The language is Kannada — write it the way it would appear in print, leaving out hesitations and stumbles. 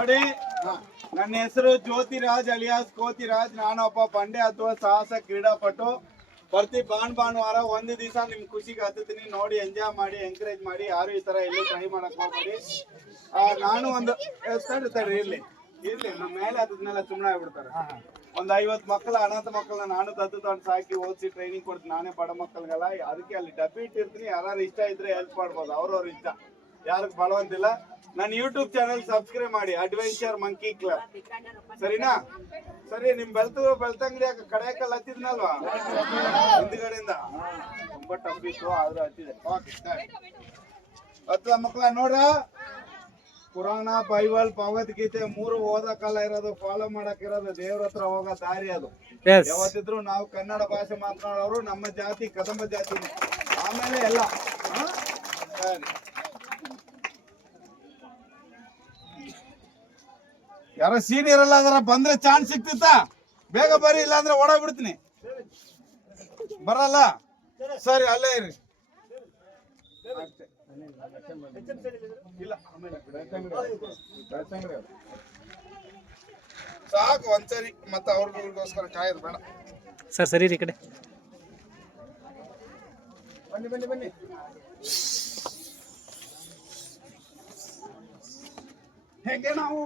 ನೋಡಿ, ನನ್ನ ಹೆಸರು ಜ್ಯೋತಿರಾಜ್ ಅಲಿಯಾಸ್ ಕೋತಿರಾಜ್. ನಾನೊಬ್ಬ ಬಂಡೆ ಅಥವಾ ಸಾಹಸ ಕ್ರೀಡಾಪಟು. ಪ್ರತಿ ಭಾನುವಾರ ಒಂದು ದಿವಸ ನಿಮ್ ಖುಷಿಗೆ ಹತ್ತೀನಿ. ನೋಡಿ, ಎಂಜಾಯ್ ಮಾಡಿ, ಎಂಕರೇಜ್ ಮಾಡಿ. ಯಾರು ಈ ತರ ಎಲ್ಲೂ ಟ್ರೈ ಮಾಡಕ್ ಹೋಗ್ಬೇಡಿ. ನಾನು ಒಂದು ಇರ್ಲಿ ನಮ್ಮ ಮೇಲೆ ಹತ್ತದ್ನೆಲ್ಲ ಸುಮ್ಮನೆ ಆಗ್ಬಿಡ್ತಾರೆ. ಒಂದ್ 50 ಮಕ್ಕಳ ಅನಾಥ ಮಕ್ಕಳನ್ನ ನಾನು ದತ್ತು ತಂದು ಸಾಕಿ ಓದಿಸಿ ಟ್ರೈನಿಂಗ್ ಕೊಡ್ತೀನಿ. ನಾನೇ ಬಡ ಮಕ್ಕಳಿಗೆಲ್ಲ. ಅದಕ್ಕೆ ಅಲ್ಲಿ ಡಬ್ಬಿ ಇಟ್ಟಿರ್ತೀನಿ. ಯಾರು ಇಷ್ಟ ಇದ್ರೆ ಹೆಲ್ಪ್ ಮಾಡ್ಬೋದು, ಅವ್ರವ್ರ ಇಷ್ಟ, ಯಾರಿಗೆ ಬಲವಂತಿಲ್ಲ. ನನ್ನ ಯೂಟ್ಯೂಬ್ ಚಾನಲ್ ಸಬ್ಸ್ಕ್ರೈಬ್ ಮಾಡಿ, ಅಡ್ವೆಂಚರ್ ಮಂಕಿ ಕ್ಲಬ್. ಸರಿನಾ? ಸರಿ, ನಿಮ್ ಬೆಳ್ತಂಗಡಿ ಕಡೆಯಕಲ್ಲಿ ಹತ್ತಿದ್ನಲ್ವಾ ಹಿಂದ್ಗಡೆಯಿಂದ? ತುಂಬಾ ಟಫ್ ಇತ್ತು, ಆದ್ರೂ ಹತ್ತಿದೆ. ಹತ್ತ ಮಕ್ಕಳ ನೋಡ್ರ, ಪುರಾಣ, ಬೈಬಲ್, ಭಗವದ್ಗೀತೆ 3 ಓದಕ್ಕೆಲ್ಲ ಇರೋದು, ಫಾಲೋ ಮಾಡಕ್ ಇರೋದು, ದೇವ್ರ ಹತ್ರ ಹೋಗೋ ದಾರಿ ಅದು. ಯಾವತ್ತಿದ್ರು ನಾವು ಕನ್ನಡ ಭಾಷೆ ಮಾತನಾಡೋರು, ನಮ್ಮ ಜಾತಿ ಕದಂಬ ಜಾತಿನೇ. ಆಮೇಲೆ ಎಲ್ಲ ಯಾರೋ ಸೀನಿಯರ್ ಎಲ್ಲ ಅದರ ಬಂದ್ರೆ ಚಾನ್ಸ್ ಸಿಕ್ತಿತ್ತ? ಬೇಗ ಬರ್ರಿ, ಇಲ್ಲ ಅಂದ್ರೆ ಓಡಾಗ್ಬಿಡ್ತೀನಿ. ಬರಲ್ಲ? ಸರಿ, ಅಲ್ಲೇ ಇರಿ. ಸಾಕು ಒಂದ್ಸರಿ, ಮತ್ತೆ ಅವ್ರಿಗೋಸ್ಕರ ಕಾಯೋದು ಬೇಡ. ಸರ್ ಸರಿ ಈ ಕಡೆ ಬನ್ನಿ. ಹೇಗೆ ನಾವು